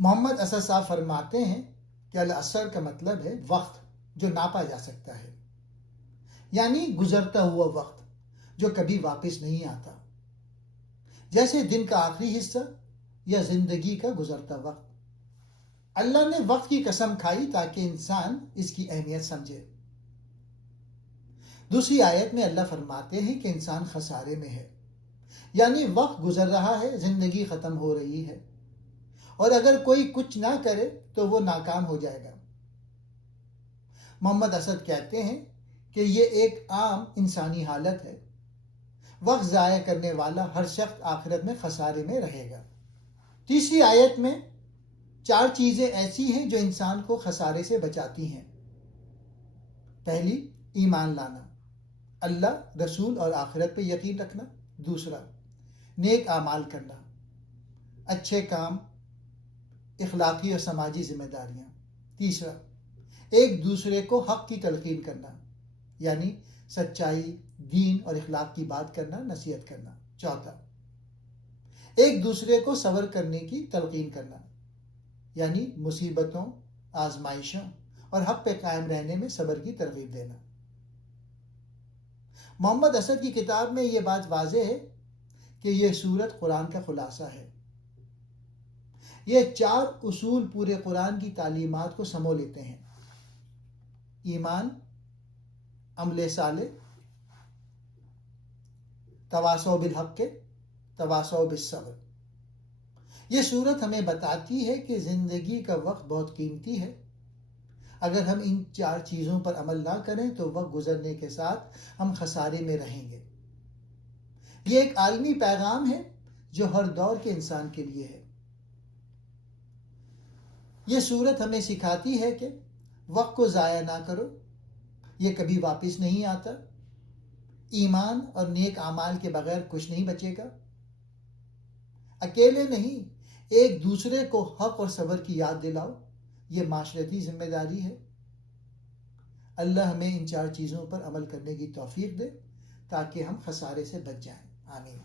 محمد اسد صاحب فرماتے ہیں کہ العصر کا مطلب ہے وقت جو ناپا جا سکتا ہے، یعنی گزرتا ہوا وقت جو کبھی واپس نہیں آتا، جیسے دن کا آخری حصہ یا زندگی کا گزرتا وقت۔ اللہ نے وقت کی قسم کھائی تاکہ انسان اس کی اہمیت سمجھے۔ دوسری آیت میں اللہ فرماتے ہیں کہ انسان خسارے میں ہے، یعنی وقت گزر رہا ہے، زندگی ختم ہو رہی ہے، اور اگر کوئی کچھ نہ کرے تو وہ ناکام ہو جائے گا۔ محمد اسد کہتے ہیں کہ یہ ایک عام انسانی حالت ہے، وقت ضائع کرنے والا ہر شخص آخرت میں خسارے میں رہے گا۔ تیسری آیت میں 4 چیزیں ایسی ہیں جو انسان کو خسارے سے بچاتی ہیں۔ پہلی، ایمان لانا، اللہ، رسول اور آخرت پہ یقین رکھنا۔ دوسرا، نیک اعمال کرنا، اچھے کام، اخلاقی اور سماجی ذمہ داریاں۔ تیسرا، ایک دوسرے کو حق کی تلقین کرنا، یعنی سچائی، دین اور اخلاق کی بات کرنا، نصیحت کرنا۔ چوتھا، ایک دوسرے کو صبر کرنے کی تلقین کرنا، یعنی مصیبتوں، آزمائشوں اور حق پہ قائم رہنے میں صبر کی ترغیب دینا۔ محمد اسد کی کتاب میں یہ بات واضح ہے کہ یہ سورت قرآن کا خلاصہ ہے۔ یہ 4 اصول پورے قرآن کی تعلیمات کو سمو لیتے ہیں: ایمان، عمل صالح، تواصو بالحق، تواصو بالصبر۔ یہ سورت ہمیں بتاتی ہے کہ زندگی کا وقت بہت قیمتی ہے۔ اگر ہم ان 4 چیزوں پر عمل نہ کریں تو وقت گزرنے کے ساتھ ہم خسارے میں رہیں گے۔ یہ ایک عالمی پیغام ہے جو ہر دور کے انسان کے لیے ہے۔ یہ سورت ہمیں سکھاتی ہے کہ وقت کو ضائع نہ کرو، یہ کبھی واپس نہیں آتا۔ ایمان اور نیک اعمال کے بغیر کچھ نہیں بچے گا۔ اکیلے نہیں، ایک دوسرے کو حق اور صبر کی یاد دلاؤ، یہ معاشرتی ذمہ داری ہے۔ اللہ ہمیں ان 4 چیزوں پر عمل کرنے کی توفیق دے تاکہ ہم خسارے سے بچ جائیں۔ آمین۔